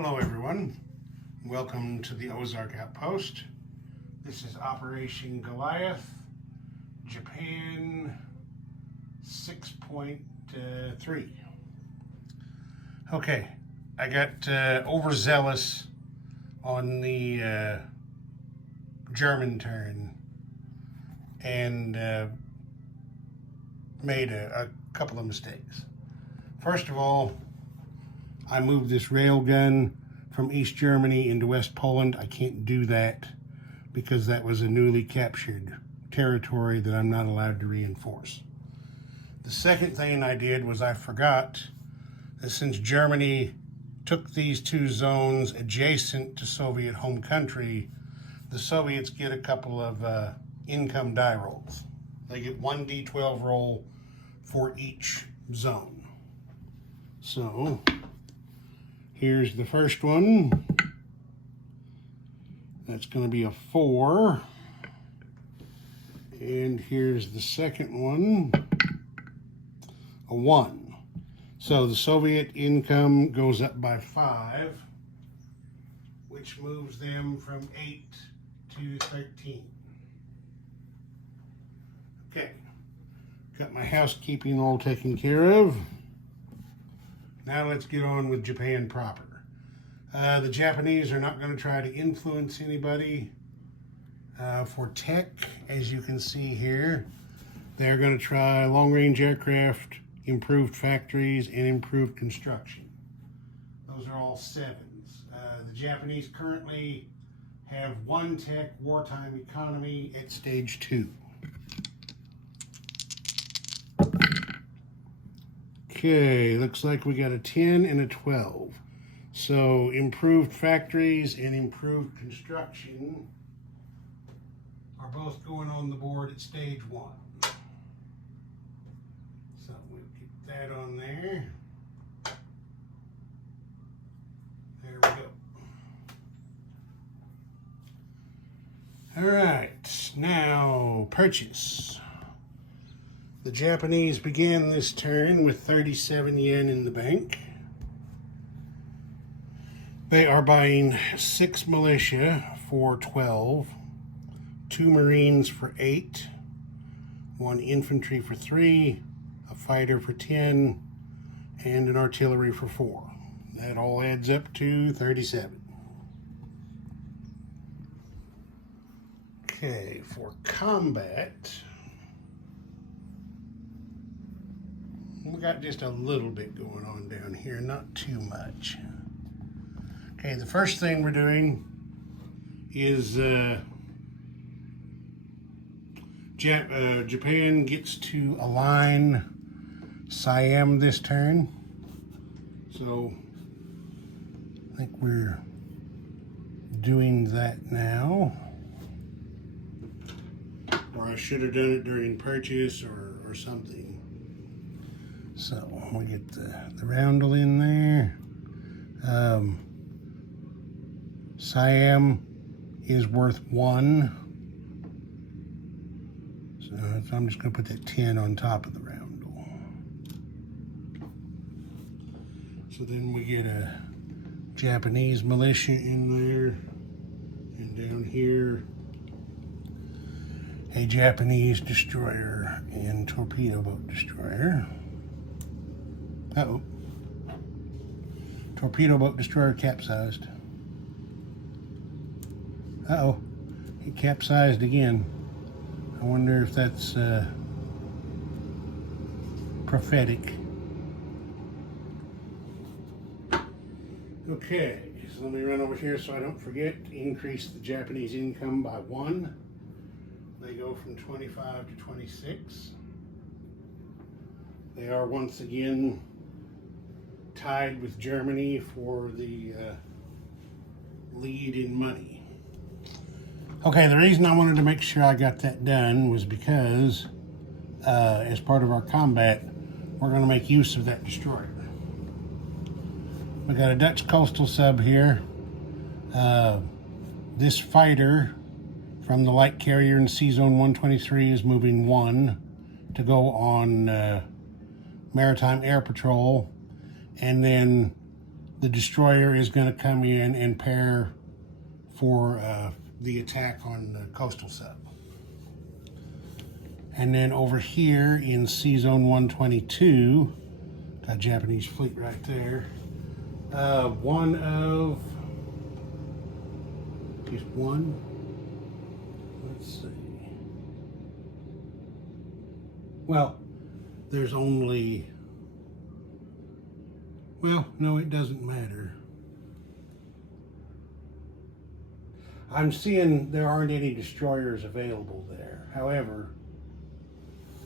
Hello everyone, welcome to the Ozark Outpost. This is Operation Goliath, Japan 6.3. Okay, I got overzealous on the German turn and made a couple of mistakes. First of all, I moved this railgun from East Germany into West Poland. I can't do that because that was a newly captured territory that I'm not allowed to reinforce. The second thing I did was I forgot that since Germany took these two zones adjacent to Soviet home country, the Soviets get a couple of income die rolls. They get one D12 roll for each zone. So here's the first one. That's going to be a 4. And here's the second one, a 1. So the Soviet income goes up by 5, which moves them from 8 to 13. Okay, got my housekeeping all taken care of. Now let's get on with Japan proper. The Japanese are not going to try to influence anybody for tech, as you can see here. They're going to try long-range aircraft, improved factories, and improved construction. Those are all 7s. The Japanese currently have 1 tech wartime economy at stage 2. Okay, looks like we got a 10 and a 12. So improved factories and improved construction are both going on the board at stage 1. So we'll keep that on there. There we go. All right, now purchase. The Japanese began this turn with 37 yen in the bank. They are buying 6 militia for 12, 2 Marines for 8, 1 infantry for 3, a fighter for 10, and an artillery for 4. That all adds up to 37. Okay, for combat, we got just a little bit going on down here, not too much. Okay, the first thing we're doing is Japan gets to align Siam this turn. So I think we're doing that now. Or I should have done it during purchase or something. So we get the roundel in there. Siam is worth 1. So I'm just going to put that 10 on top of the roundel. So then we get a Japanese militia in there. And down here, a Japanese destroyer and torpedo boat destroyer. Uh-oh. Torpedo boat destroyer capsized. Uh-oh. It capsized again. I wonder if that's prophetic. Okay, so let me run over here so I don't forget. Increase the Japanese income by 1. They go from 25 to 26. They are once again tied with Germany for the lead in money. Okay, the reason I wanted to make sure I got that done was because as part of our combat, we're going to make use of that destroyer. We got a Dutch coastal sub here. This fighter from the light carrier in Sea Zone 123 is moving 1 to go on maritime air patrol, and then the destroyer is going to come in and pair for the attack on the coastal sub. And then over here in C-Zone 122, got Japanese fleet right there. One of, just one, let's see. Well, there's only, well, no, it doesn't matter. I'm seeing there aren't any destroyers available there. However,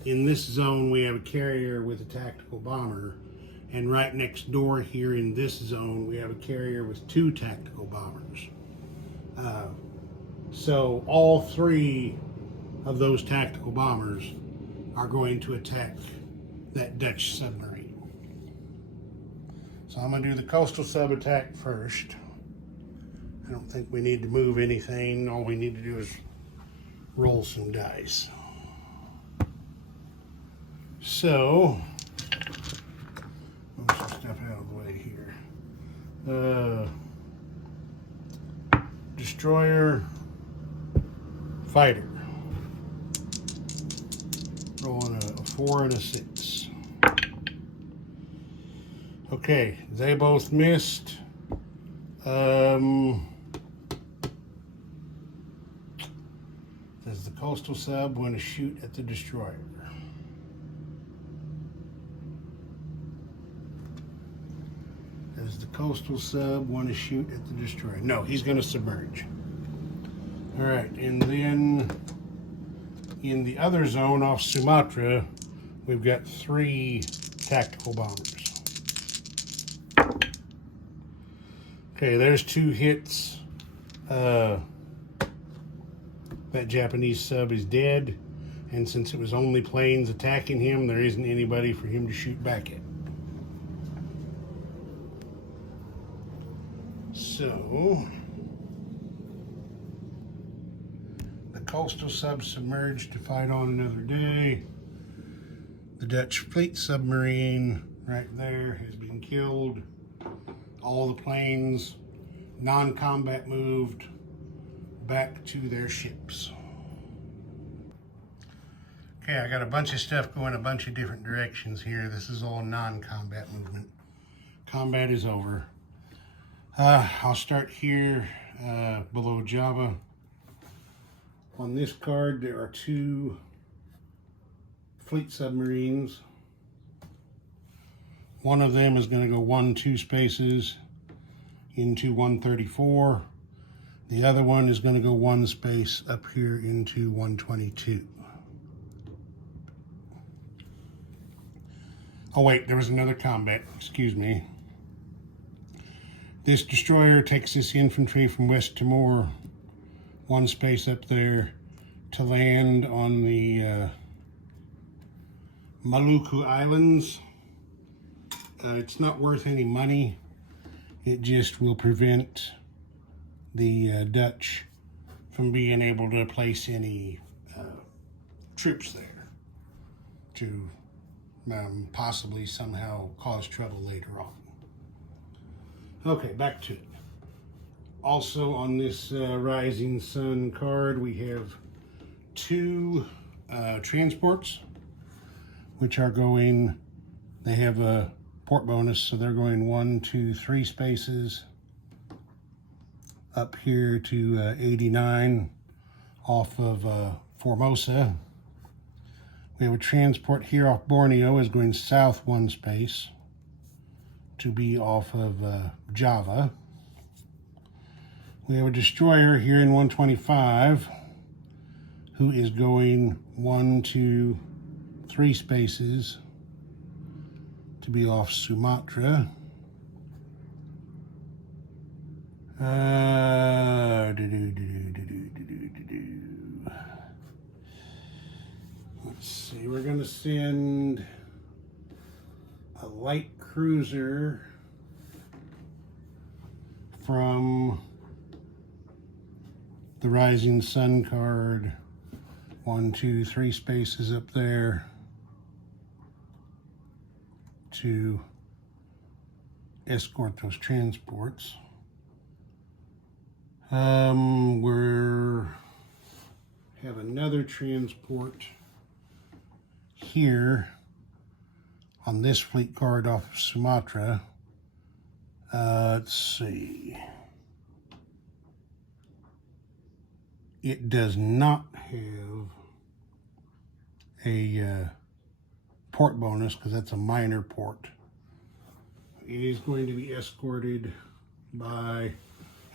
in this zone, we have a carrier with a tactical bomber. And right next door here in this zone, we have a carrier with 2 tactical bombers. So all 3 of those tactical bombers are going to attack that Dutch submarine. So I'm going to do the coastal sub attack first. I don't think we need to move anything. All we need to do is roll some dice. So, move some stuff out of the way here. Destroyer, fighter. Rolling a 4 and a 6. Okay, they both missed. Does the coastal sub want to shoot at the destroyer? Does the coastal sub want to shoot at the destroyer? No, he's going to submerge. All right, and then in the other zone off Sumatra, we've got 3 tactical bombers. Okay, there's 2 hits. That Japanese sub is dead, and since it was only planes attacking him, there isn't anybody for him to shoot back at. So, the coastal sub submerged to fight on another day. The Dutch fleet submarine right there has been killed. All the planes, non-combat, moved back to their ships. Okay, I got a bunch of stuff going a bunch of different directions here. This is all non-combat movement. Combat is over. I'll start here below Java. On this card, there are 2 fleet submarines. One of them is going to go 1-2 spaces into 134. The other one is going to go 1 space up here into 122. Oh wait, there was another combat, excuse me. This destroyer takes this infantry from West Timor 1 space up there to land on the Maluku Islands. It's not worth any money. It just will prevent the Dutch from being able to place any troops there to possibly somehow cause trouble later on. Okay, back to it. Also on this Rising Sun card, we have 2 transports, which are going, they have a port bonus, so they're going 1, 2, 3 spaces up here to 89 off of Formosa. We have a transport here off Borneo is going south 1 space to be off of Java. We have a destroyer here in 125 who is going 1, 2, 3 spaces to be off Sumatra. Let's see, we're going to send a light cruiser from the Rising Sun card, 1, 2, 3 spaces up there to escort those transports. We're have another transport here on this fleet card off of Sumatra. Let's see. It does not have a port bonus because that's a minor port. It is going to be escorted by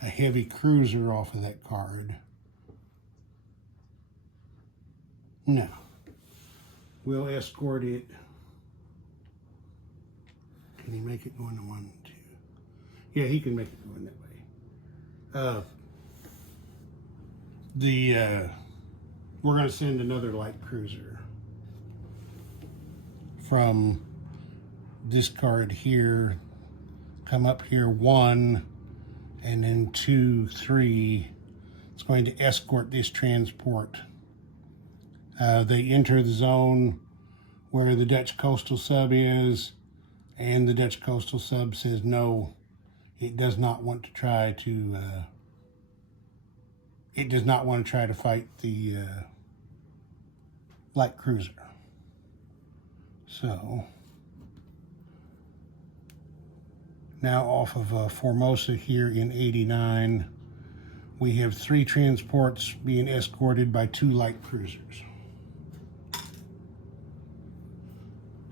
a heavy cruiser off of that card. No. We'll escort it. Can he make it going to 1, 2? Yeah, he can make it going that way. We're going to send another light cruiser from this card here, come up here 1, and then 2, 3. It's going to escort this transport. They enter the zone where the Dutch coastal sub is, and the Dutch coastal sub says no, it does not want to try to fight the light cruiser. So now off of Formosa here in 89, we have 3 transports being escorted by 2 light cruisers.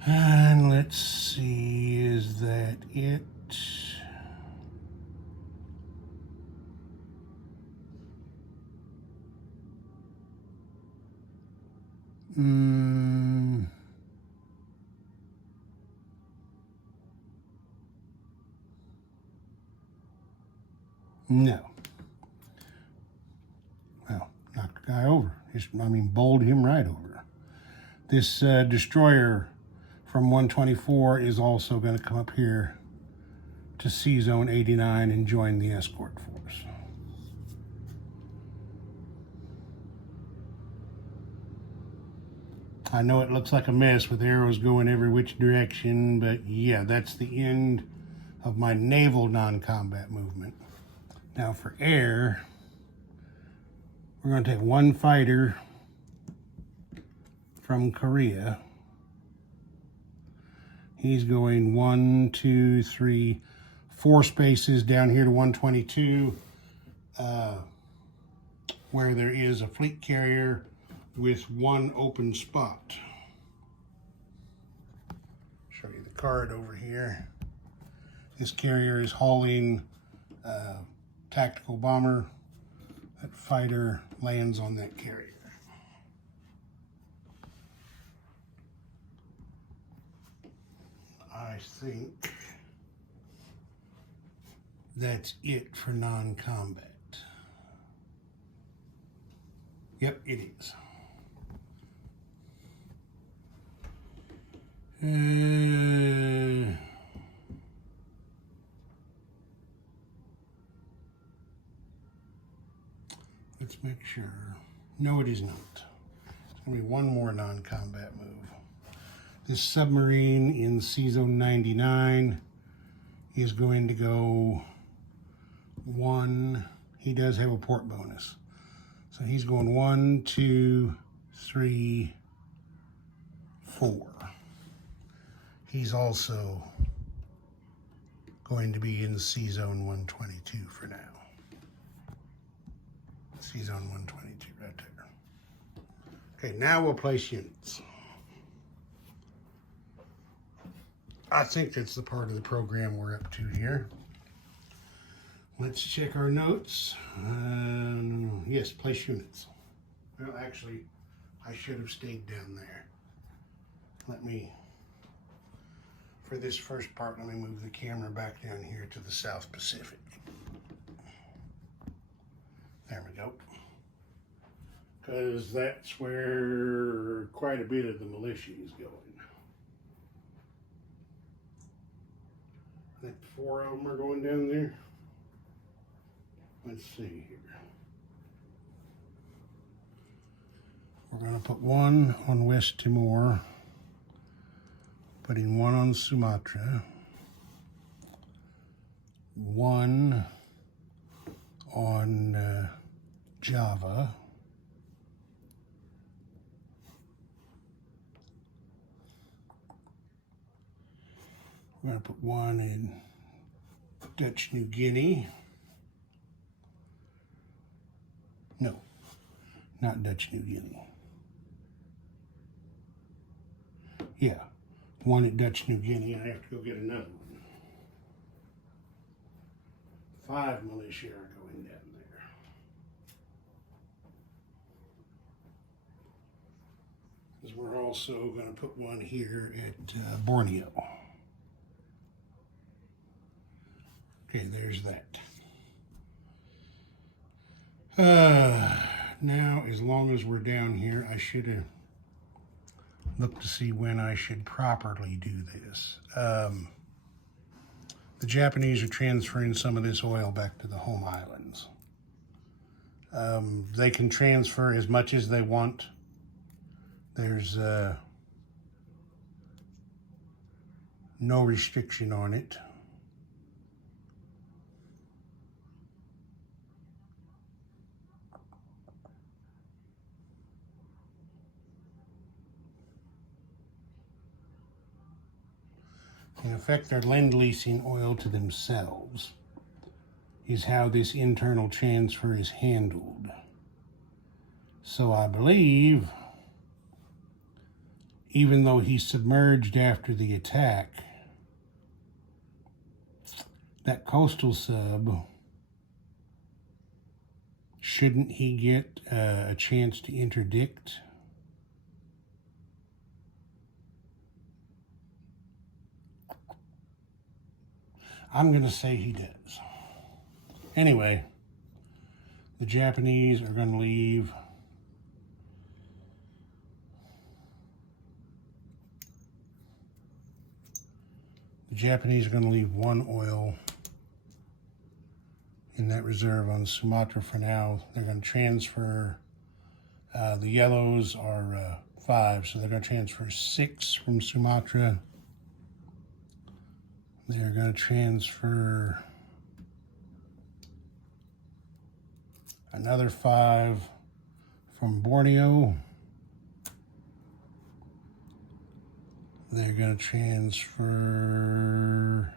And let's see, is that it? No. Well, knocked the guy over. Bowled him right over. This destroyer from 124 is also going to come up here to Sea Zone 89 and join the escort force. I know it looks like a mess with arrows going every which direction, but yeah, that's the end of my naval non-combat movement. Now for air, we're going to take 1 fighter from Korea. He's going 1, 2, 3, 4 spaces down here to 122, where there is a fleet carrier with 1 open spot. Show you the card over here. This carrier is hauling tactical bomber. That fighter lands on that carrier. I think that's it for non-combat. Yep, it is. Let's make sure. No, it is not. It's going to be 1 more non-combat move. This submarine in Sea Zone 99 is going to go 1. He does have a port bonus. So he's going 1, 2, 3, 4. He's also going to be in Sea Zone 122 for now. Sea Zone 122 right there. Okay, now we'll place units. I think that's the part of the program we're up to here. Let's check our notes. Yes, place units. Well, actually, I should have stayed down there. For this first part, let me move the camera back down here to the South Pacific. There we go. Because that's where quite a bit of the militia is going. I think 4 of them are going down there. Let's see here. We're going to put 1 on West Timor, putting 1 on Sumatra. one on Java. We're going to put one in Dutch New Guinea. No, not Dutch New Guinea. Yeah, one at Dutch New Guinea, and I have to go get another one. 5 militia are going down there. Because we're also going to put one here at Borneo. Okay, there's that. Now, as long as we're down here, I should have looked to see when I should properly do this. The Japanese are transferring some of this oil back to the home islands. They can transfer as much as they want. There's no restriction on it. In effect, they're lend-leasing oil to themselves, is how this internal transfer is handled. So I believe, even though he submerged after the attack, that coastal sub, shouldn't he get a chance to interdict? I'm going to say he does. Anyway, the Japanese are going to leave one oil in that reserve on Sumatra for now. They're going to transfer, the yellows are 5, so they're going to transfer 6 from Sumatra. They're going to transfer another 5 from Borneo. They're going to transfer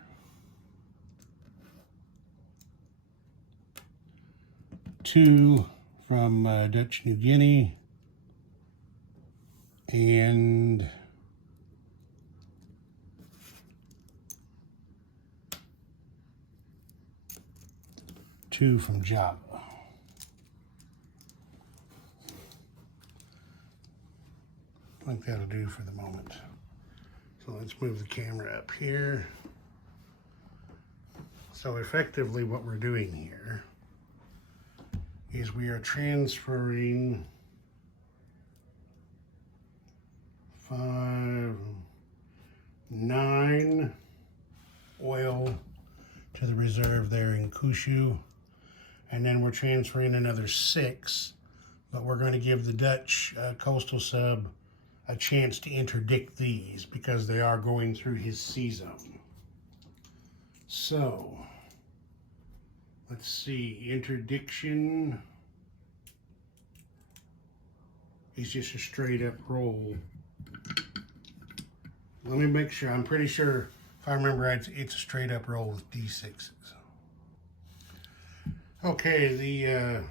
2 from Dutch New Guinea and 2 from Java. I think that'll do for the moment. So let's move the camera up here. So effectively what we're doing here is we are transferring 9 oil to the reserve there in Kushu. And then we're transferring another 6, but we're going to give the Dutch coastal sub a chance to interdict these because they are going through his sea zone. So, let's see, interdiction is just a straight up roll. Let me make sure, I'm pretty sure, if I remember right, it's a straight up roll with D6s. Okay, the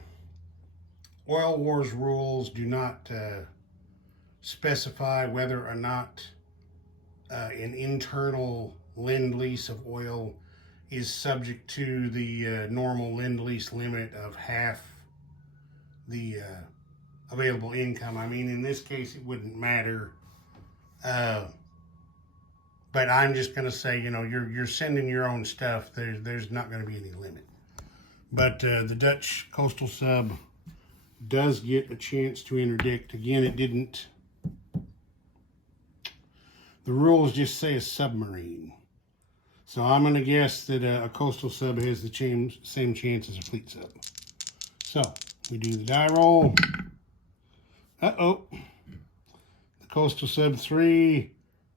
Oil Wars rules do not specify whether or not an internal lend-lease of oil is subject to the normal lend-lease limit of half the available income. I mean, in this case, it wouldn't matter. But I'm just going to say, you know, you're sending your own stuff. There's not going to be any limit. But the Dutch coastal sub does get a chance to interdict. Again, it didn't. The rules just say a submarine. So I'm going to guess that a coastal sub has the same chance as a fleet sub. So we do the die roll. Uh-oh. The coastal sub 3,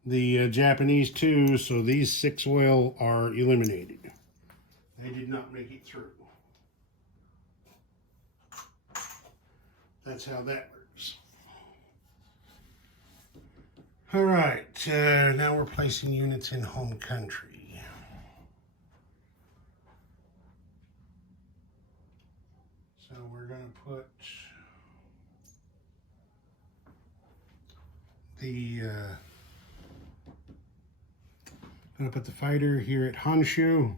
the Japanese 2, so these 6 oil are eliminated. They did not make it through. That's how that works. All right, now we're placing units in home country. So we're going to put the fighter here at Honshu.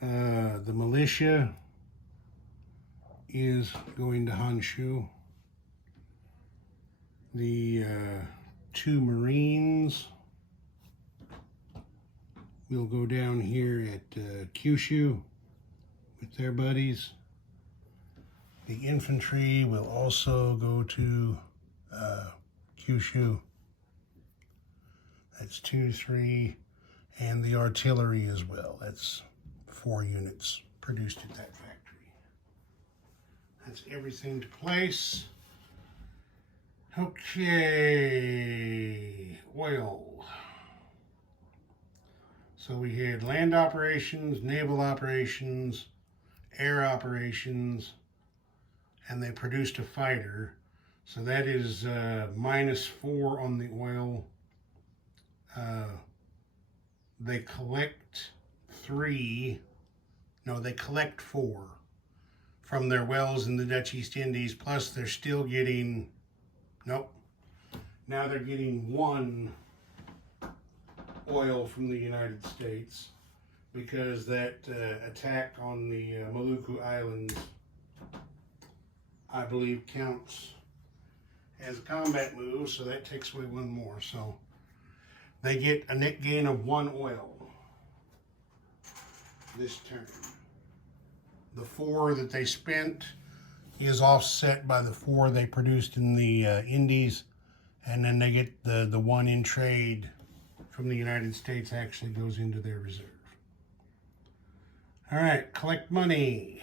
The militia is going to Honshu. The 2 Marines will go down here at Kyushu with their buddies. The infantry will also go to Kyushu. That's 2, 3, and the artillery as well. That's 4 units produced at that factory. That's everything to place. Okay, oil. So we had land operations, naval operations, air operations, and they produced a fighter. So that is -4 on the oil. They collect 4 from their wells in the Dutch East Indies, plus they're still getting, now they're getting 1 oil from the United States, because that attack on the Maluku Islands, I believe, counts as a combat move, so that takes away 1 more. So they get a net gain of 1 oil this turn. The 4 that they spent is offset by the 4 they produced in the Indies, and then they get the 1 in trade from the United States actually goes into their reserve. All right, collect money.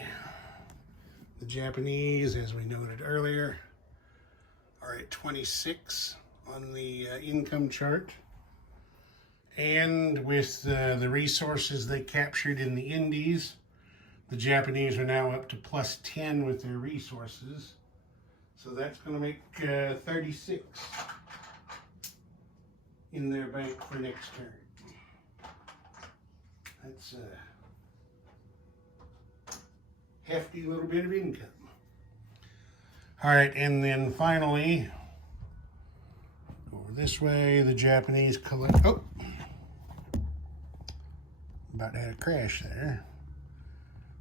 The Japanese, as we noted earlier, are at 26 on the income chart. And with the resources they captured in the Indies, the Japanese are now up to +10 with their resources. So that's going to make 36 in their bank for next turn. That's a hefty little bit of income. All right, and then finally, over this way, the Japanese collect, oh, about to have a crash there.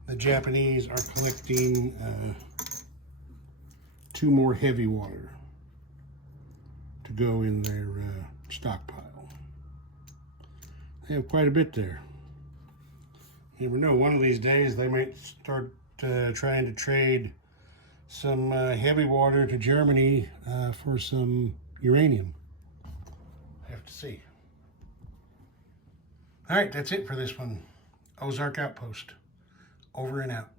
The Japanese are collecting 2 more heavy water to go in their stockpile. They have quite a bit there. You never know, one of these days they might start trying to trade some heavy water to Germany for some uranium. Have to see. All right, that's it for this one. Ozark Outpost. Over and out.